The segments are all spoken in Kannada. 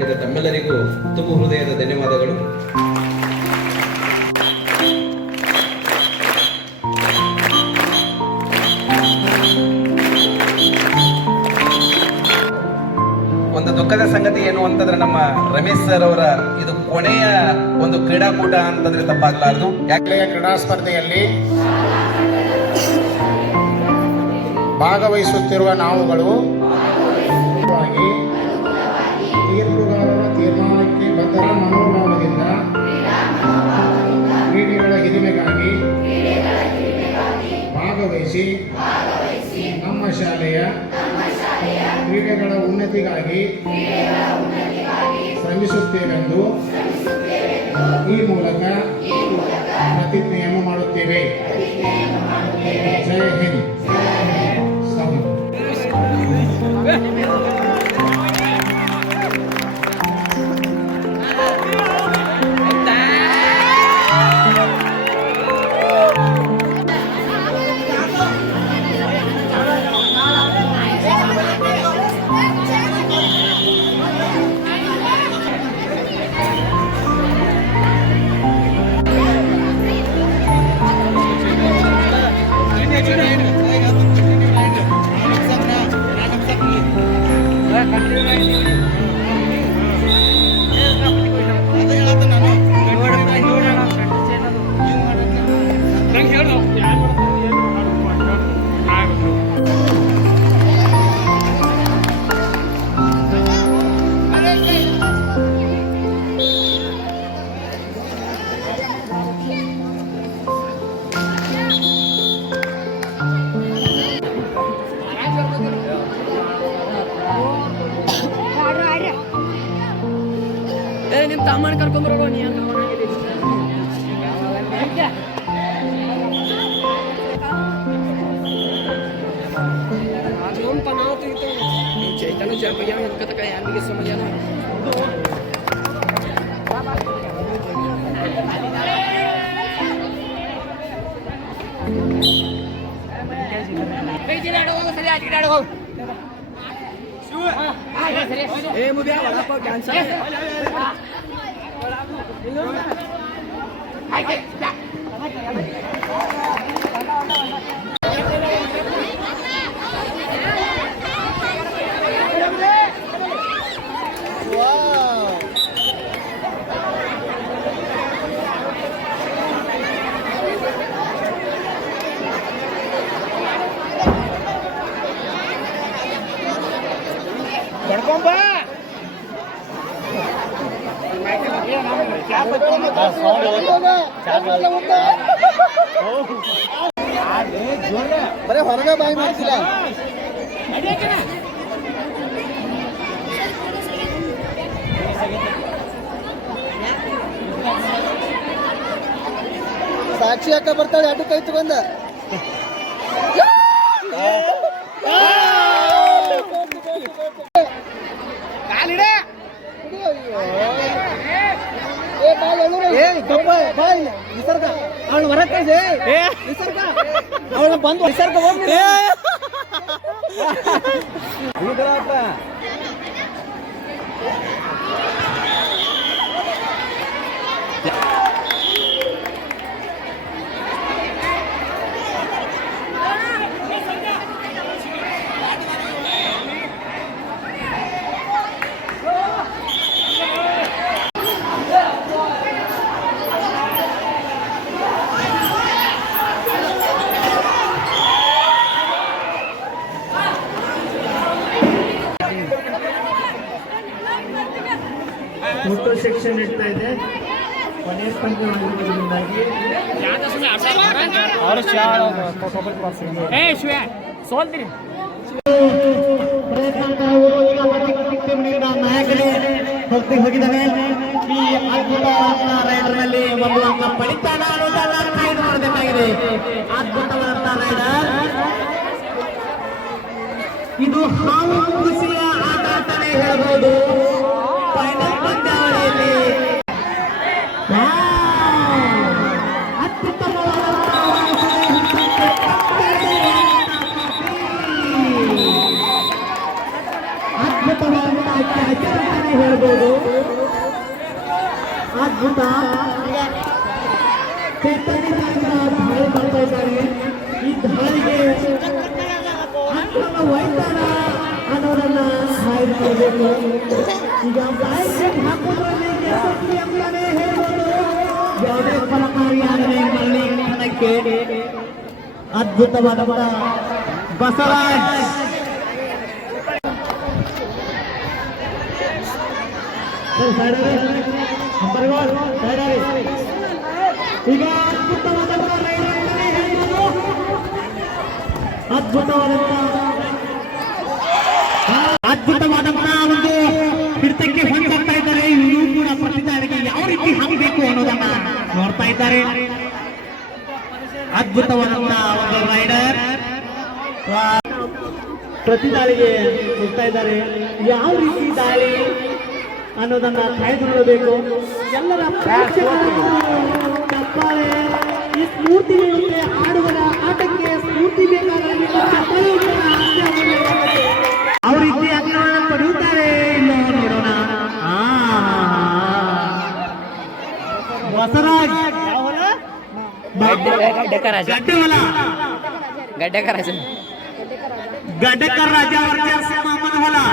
ನೀಡಿದ ತಮ್ಮೆಲ್ಲರಿಗೂ ತುಂಬು ಹೃದಯದ ಧನ್ಯವಾದಗಳು. ಒಂದು ದುಃಖದ ಸಂಗತಿ ಏನು ಅಂತಂದ್ರೆ ನಮ್ಮ ರಮೇಶ್ ಸರ್ ಅವರ ಇದು ಕೊನೆಯ ಒಂದು ಕ್ರೀಡಾಕೂಟ ಅಂತಂದ್ರೆ ತಪ್ಪಾಗಲಾರದು. ಯಾಕೆ ಕ್ರೀಡಾ ಸ್ಪರ್ಧೆಯಲ್ಲಿ ಭಾಗವಹಿಸುತ್ತಿರುವ ನಾವುಗಳು ತೀರ್ಪುಗಾರರ ತೀರ್ಮಾನಕ್ಕೆ ಬದ್ಧ ಮನೋಭಾವದಿಂದ ಕ್ರೀಡೆಗಳ ಹಿರಿಮೆಗಾಗಿ ಭಾಗವಹಿಸಿ ನಮ್ಮ ಶಾಲೆಯ ಕ್ರೀಡೆಗಳ ಉನ್ನತಿಗಾಗಿ ಶ್ರಮಿಸುತ್ತೇವೆಂದು ಈ ಮೂಲಕ ಪ್ರತಿಜ್ಞೆಯನ್ನು ಮಾಡುತ್ತೇವೆ. ಜೈ ಹಿಂದ್. ನಿಮ್ ತಾಮನ್ ಕರ್ಕೊಂಡ್ಬರೋ ನೀ ಚೈತನ್ಯ ಜಪಯ್ಯ ಕಥಕ ಯಾರಿಗೆ ಸಮಯನ ए मुझे वड़ा पाव कैंसर है ಬರೇ ಹೊರಗ ಬಾಯಿ ಮಾಡ್ತಿಲ್ಲ. ಸಾಕ್ಷಿ ಅಕ್ಕ ಬರ್ತಾಳೆ ಅಡ್ಡು ಕೈ ತಗೊಂಡ. ನಿಸರ್ಗ ಅವಳು ಹೊರ ಕಳಿಸಿ ನಿಸರ್ಗ ಅವಳು ಬಂದು ನಿಸರ್ಗ ಹೋಗಿ ಫೋಟೋ ಸೆಕ್ಷನ್ ಇಡ್ತಾ ಇದೆ. ಕೊನೆಯ ಪಂದ್ಯ ಆಗಿರೋದ್ರಿಂದಾಗಿ ಹೋಗಿದ್ದಾನೆ. ಈ ಅದ್ಭುತ ರೈಡರ್ನಲ್ಲಿ ಒಂದು ಅಂಕ ಪಡಿತಾನ ಅನ್ನೋದನ್ನ ಕಾಯ್ದು ಮಾಡಬೇಕಾಗಿದೆ. ಅದ್ಭುತವಾದಂತ ರೈಡರ್. ಇದು ಹಾವು ಕುಸಿಯ ಆಟ ಅಂತಾನೆ ಹೇಳ್ಬೋದು. ಫೈನಲ್ ಪಂದ್ಯಾವಳಿಯಲ್ಲಿ ಅದ್ಭುತವಾದ ಹೇಳ್ಬೋದು. ಅದ್ಭುತ ದಾಳಿ ಮಾಡ್ತಾ ಇದ್ದಾರೆ. ಈ ದಾಳಿಗೆ ಅಂಕವನ್ನು ಒಯ್ತಾರ ಅನ್ನೋದನ್ನ ಕಾಯ್ದುಕೊಳ್ಬೇಕು. ಈಗ ಬ್ಯಾಟ್ ಹಾಕೋದ್ರಲ್ಲಿ ಯಶಸ್ವಿ ಅಂತಾನೆ ಹೇಳ್ಬೋದು. ಯಾವುದೇ ಫಲಕಾರಿಯಾಗದೆ ಮರಳಿ ಕಣಕ್ಕೆ ಅದ್ಭುತವಾದ ಬಸವರಾಜ್ ಈಗ ಅದ್ಭುತವಾದಂತಹ ಒಂದು ಹಿಡಿತಕ್ಕೆ ಹೊಂದ್ತಾ ಇದ್ದಾರೆ. ಇವರು ಕೂಡ ಪ್ರತಿದಾಳಿಗೆ ಯಾವ ರೀತಿ ಹಾಕಬೇಕು ಅನ್ನೋದನ್ನ ನೋಡ್ತಾ ಇದ್ದಾರೆ. ಅದ್ಭುತವಾದಂತಹ ಒಂದು ರೈಡರ್ ಪ್ರತಿದಾಳಿಗೆ ಹೋಗ್ತಾ ಇದ್ದಾರೆ. ಯಾವ ರೀತಿ ದಾಳಿ ಅನ್ನೋದನ್ನ ಕಾಯ್ದು ನೋಡಬೇಕು. ಎಲ್ಲರ ಚಪ್ಪಾಳೆ ಈ ಸ್ಫೂರ್ತಿ ನೀಡುತ್ತೆ. ಆಡುವರ ಆಟಕ್ಕೆ ಸ್ಫೂರ್ತಿ ಬೇಕಾದರೆ ಯಾವ ರೀತಿ ಅಗ್ರಹಣ ಪಡೆಯುತ್ತಾರೆ ಇಲ್ಲ ನೋಡೋಣ. ಬಸವರಾಜ್ गड्डेकर राजा मोहम्मद होला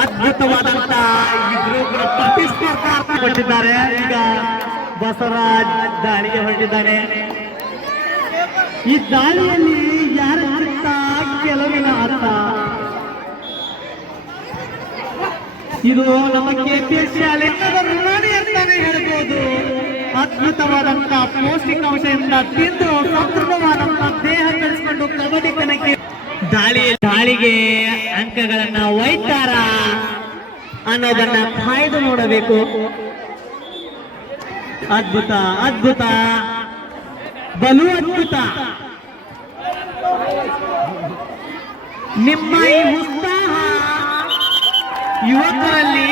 ಅದ್ಭುತವಾದಂತ ಇಬ್ರು ಪ್ರತಿಸ್ಪರ್ಧಾರ್ಥ ಕೊಟ್ಟಿದ್ದಾರೆ. ಈಗ ಬಸವರಾಜ್ ದಾಳಿಗೆ ಹೊರಟಿದ್ದಾನೆ. ಈ ದಾಳಿಯಲ್ಲಿ ಯಾರ ಚಿತ್ತ ಕೆಲವಿನ ಅರ್ಥ. ಇದು ನಮ್ಮ ಕೆಪಿಎಸ್ಸಿ ಋಣಾನಿ ಅಂತಾನೆ ಹೇಳ್ಬೋದು. ಅದ್ಭುತವಾದಂತ ಪೌಷ್ಟಿಕಾಂಶದಿಂದ ತಿಂದು ಸದೃಢವಾದಂತ ದೇಹ ಬೆಳೆಸಿಕೊಂಡು ಕಬಡ್ಡಿ ಕಣಕ್ಕೆ ದಾಳಿಗೆ ಅಂಕಗಳನ್ನ ಒಯ್ತಾರ ಅನ್ನೋದನ್ನ ಕಾಯ್ದು ನೋಡಬೇಕು. ಅದ್ಭುತ ಅದ್ಭುತ ಬಲು ಅದ್ಭುತ. ನಿಮ್ಮ ಈ ಉತ್ಸಾಹ ಯುವಕರಲ್ಲಿ